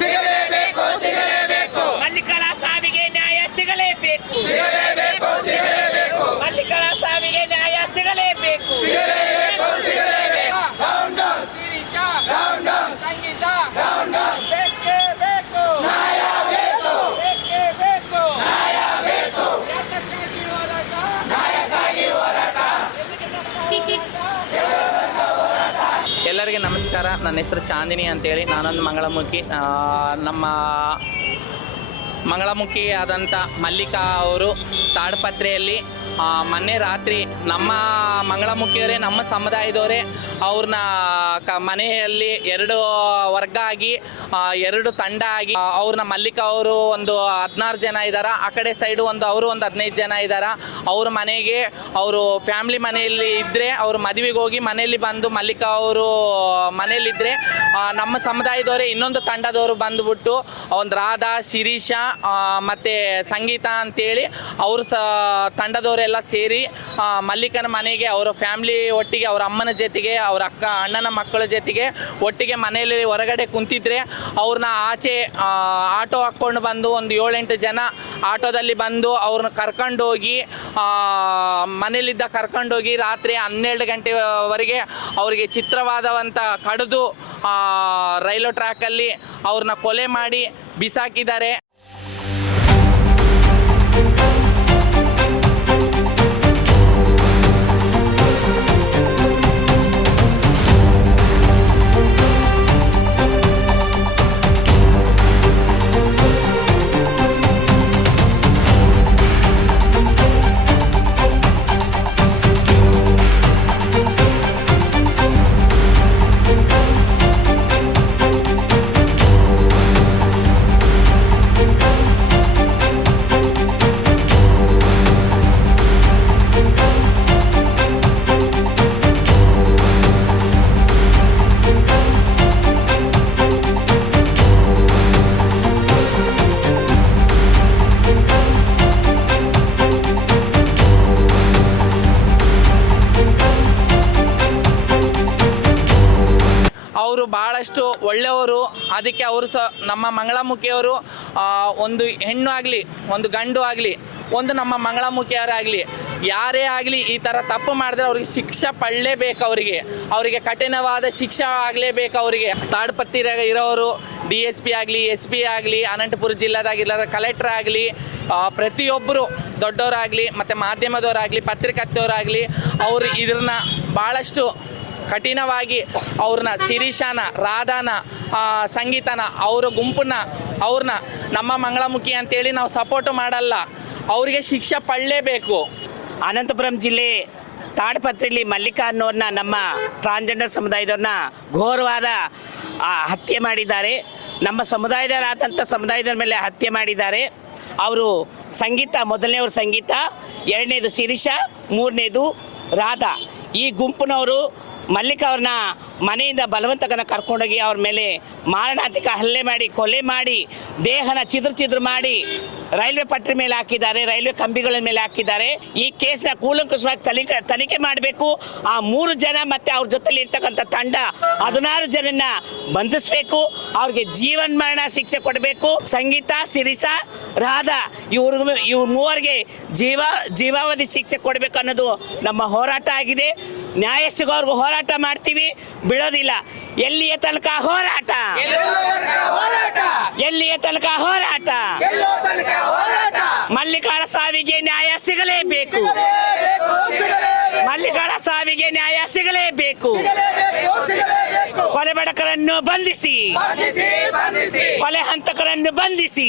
ಸಿಗಲೇಬೇಕು. ಸಿಗಲೇಬೇಕು ಸಿಗಲೇಬೇಕು ಮಲ್ಲಿಕಳ ಸಾವಿಗೆ ನ್ಯಾಯ ಸಿಗಲೇಬೇಕು. ಸಿಗಲೇಬೇಕು ಸಿಗಲೇಬೇಕು ಮಲ್ಲಿಕಳ ಸಾವಿಗೆ ನ್ಯಾಯ ಸಿಗಲೇಬೇಕು. ಸಿಗಲೇಬೇಕು ಸಿಗಲೇಬೇಕು down down Shirisha, down down Sangeetha, down down ಬೇಕೇ ಬೇಕು. ನ್ಯಾಯ ಬೇಕು ಬೇಕೇ ಬೇಕು. ನ್ಯಾಯ ಬೇಕು ಯಾತಕ್ಕಾಗಿ ಹೋರಾಟ? ನ್ಯಾಯಕ್ಕಾಗಿ ಹೋರಾಟ ಎಲ್ಲಿಗೆ ತನಕ ಹೋರಾಟ? ಎಲ್ಲರಿಗೆ ನಮಸ್ಕಾರ. ನನ್ನ ಹೆಸರು ಚಾಂದಿನಿ ಅಂತೇಳಿ, ನಾನೊಂದು ಮಂಗಳಮುಖಿ. ನಮ್ಮ ಮಂಗಳಮುಖಿ ಆದಂಥ ಮಲ್ಲಿಕಾ ಅವರು ತಾಡಪತ್ರೆಯಲ್ಲಿ ಮೊನ್ನೆ ರಾತ್ರಿ ನಮ್ಮ ಮಂಗಳಮುಖಿಯವರೇ, ನಮ್ಮ ಸಮುದಾಯದವರೇ ಅವ್ರನ್ನ ಮನೆಯಲ್ಲಿ ಎರಡು ವರ್ಗ ಆಗಿ ಎರಡು ತಂಡ ಆಗಿ ಅವ್ರನ್ನ ಮಲ್ಲಿಕಾ ಅವರು ಒಂದು 16 ಜನ ಇದ್ದಾರೆ, ಆ ಕಡೆ ಸೈಡು ಅವರು ಒಂದು 15 ಜನ ಇದ್ದಾರೆ. ಅವ್ರ ಮನೆಗೆ ಅವರು ಫ್ಯಾಮ್ಲಿ ಮನೆಯಲ್ಲಿ ಇದ್ದರೆ ಅವ್ರು ಮದುವೆಗೆ ಹೋಗಿ ಮನೆಯಲ್ಲಿ ಬಂದು ಮಲ್ಲಿಕಾ ಅವರು ಮನೆಯಲ್ಲಿದ್ದರೆ ನಮ್ಮ ಸಮುದಾಯದವರೇ ಇನ್ನೊಂದು ತಂಡದವರು ಬಂದುಬಿಟ್ಟು ಒಂದು ರಾಧಾ, ಶಿರೀಷಾ ಮತ್ತು ಸಂಗೀತ ಅಂತೇಳಿ ಅವರು ತಂಡದವರೆಲ್ಲ ಸೇರಿ ಮಲ್ಲಿಕನ ಮನೆಗೆ ಅವರ ಫ್ಯಾಮ್ಲಿ ಒಟ್ಟಿಗೆ ಅವ್ರ ಅಮ್ಮನ ಜೊತೆಗೆ ಅವ್ರ ಅಣ್ಣನ ಮಕ್ಕಳ ಜೊತೆಗೆ ಒಟ್ಟಿಗೆ ಮನೆಯಲ್ಲಿ ಹೊರಗಡೆ ಕುಂತಿದ್ರೆ ಅವ್ರನ್ನ ಆಚೆ ಆಟೋ ಹಾಕ್ಕೊಂಡು ಬಂದು ಒಂದು 7-8 ಜನ ಆಟೋದಲ್ಲಿ ಬಂದು ಅವ್ರನ್ನ ಕರ್ಕೊಂಡೋಗಿ ಮನೇಲಿದ್ದ ಕರ್ಕೊಂಡೋಗಿ ರಾತ್ರಿ 12 ಗಂಟೆವರೆಗೆ ಅವರಿಗೆ ಚಿತ್ರವಾದವಂಥ ಕಡಿದು ರೈಲು ಟ್ರ್ಯಾಕಲ್ಲಿ ಅವ್ರನ್ನ ಕೊಲೆ ಮಾಡಿ ಬಿಸಾಕಿದ್ದಾರೆ. ಅವರು ಭಾಳಷ್ಟು ಒಳ್ಳೆಯವರು. ಅದಕ್ಕೆ ಅವರು ನಮ್ಮ ಮಂಗಳಮುಖಿಯವರು ಒಂದು ಹೆಣ್ಣು ಆಗಲಿ ಒಂದು ಗಂಡು ಆಗಲಿ ಒಂದು ನಮ್ಮ ಮಂಗಳಮುಖಿಯವರಾಗಲಿ ಯಾರೇ ಆಗಲಿ ಈ ಥರ ತಪ್ಪು ಮಾಡಿದ್ರೆ ಅವ್ರಿಗೆ ಶಿಕ್ಷೆ ಪಡಲೇಬೇಕು. ಅವರಿಗೆ ಕಠಿಣವಾದ ಶಿಕ್ಷೆ ಆಗಲೇಬೇಕು. ಅವರಿಗೆ ತಾಡ್ಪತ್ತಿರಾಗ ಇರೋರು DSP ಆಗಲಿ, SP ಆಗಲಿ, ಅನಂತಪುರ ಜಿಲ್ಲಾದಾಗಿಲ್ಲ ಕಲೆಕ್ಟ್ರ್ ಆಗಲಿ, ಪ್ರತಿಯೊಬ್ಬರು ದೊಡ್ಡವರಾಗಲಿ ಮತ್ತು ಮಾಧ್ಯಮದವರಾಗಲಿ, ಪತ್ರಿಕರ್ತವರಾಗಲಿ ಅವರು ಇದನ್ನ ಭಾಳಷ್ಟು ಕಠಿಣವಾಗಿ ಅವ್ರನ್ನ ಶಿರೀಷಾನ, ರಾಧಾನ, ಸಂಗೀತನ ಅವರ ಗುಂಪನ್ನ ಅವ್ರನ್ನ ನಮ್ಮ ಮಂಗಳಮುಖಿ ಅಂತೇಳಿ ನಾವು ಸಪೋರ್ಟು ಮಾಡಲ್ಲ. ಅವರಿಗೆ ಶಿಕ್ಷೆ ಪಡಲೇಬೇಕು. ಅನಂತಪುರಂ ಜಿಲ್ಲೆ ತಾಡಪತ್ರೆಯಲ್ಲಿ ಮಲ್ಲಿಕಾ ಅನ್ನೋರನ್ನ ನಮ್ಮ ಟ್ರಾನ್ಸ್ಜೆಂಡರ್ ಸಮುದಾಯದವ್ರನ್ನ ಘೋರವಾದ ಹತ್ಯೆ ಮಾಡಿದ್ದಾರೆ. ನಮ್ಮ ಸಮುದಾಯದವರಾದಂಥ ಸಮುದಾಯದ ಮೇಲೆ ಹತ್ಯೆ ಮಾಡಿದ್ದಾರೆ. ಅವರು ಸಂಗೀತ, ಮೊದಲನೇವರು ಸಂಗೀತ, ಎರಡನೇದು ಶಿರೀಷಾ, ಮೂರನೇದು ರಾಧಾ. ಈ ಗುಂಪಿನವರು ಮಲ್ಲಿಕಾ ಅವ್ರನ್ನ ಮನೆಯಿಂದ ಬಲವಂತಕನ ಕರ್ಕೊಂಡೋಗಿ ಅವ್ರ ಮೇಲೆ ಮಾರಣಾಂತಿಕ ಹಲ್ಲೆ ಮಾಡಿ ಕೊಲೆ ಮಾಡಿ ದೇಹನ ಚಿದ್ರ ಮಾಡಿ ರೈಲ್ವೆ ಪಟ್ರಿ ಮೇಲೆ ಹಾಕಿದ್ದಾರೆ, ರೈಲ್ವೆ ಕಂಬಿಗಳ ಮೇಲೆ ಹಾಕಿದ್ದಾರೆ. ಈ ಕೇಸ್ನ ಕೂಲಂಕುಷವಾಗಿ ತನಿಖೆ ಮಾಡಬೇಕು. ಆ 3 ಜನ ಮತ್ತು ಅವ್ರ ಜೊತೆಲಿ ಇರ್ತಕ್ಕಂಥ ತಂಡ 16 ಜನನ್ನ ಬಂಧಿಸಬೇಕು. ಅವ್ರಿಗೆ ಜೀವನ್ಮರಣ ಶಿಕ್ಷೆ ಕೊಡಬೇಕು. ಸಂಗೀತ, ಶಿರೀಷಾ, ರಾಧಾ ಇವ್ರ ಮೂವರಿಗೆ ಜೀವಾವಧಿ ಶಿಕ್ಷೆ ಕೊಡಬೇಕು ಅನ್ನೋದು ನಮ್ಮ ಹೋರಾಟ ಆಗಿದೆ. ನ್ಯಾಯ ಸಿಗೋರ್ಗು ಹೋರಾಟ ಮಾಡ್ತೀವಿ, ಬಿಡೋದಿಲ್ಲ. ಎಲ್ಲಿಯ ತನಕ ಹೋರಾಟ, ಎಲ್ಲಿಯ ತನಕ ಹೋರಾಟ. ಮಲ್ಲಿಕಾಳ ಸಾವಿಗೆ ನ್ಯಾಯ ಸಿಗಲೇಬೇಕು. ಮಲ್ಲಿಕಾಳ ಸಾವಿಗೆ ನ್ಯಾಯ ಸಿಗಲೇಬೇಕು. ಕೊಲೆ ಬಡಕರನ್ನು ಬಂಧಿಸಿ, ಕೊಲೆ ಹಂತಕರನ್ನು ಬಂಧಿಸಿ.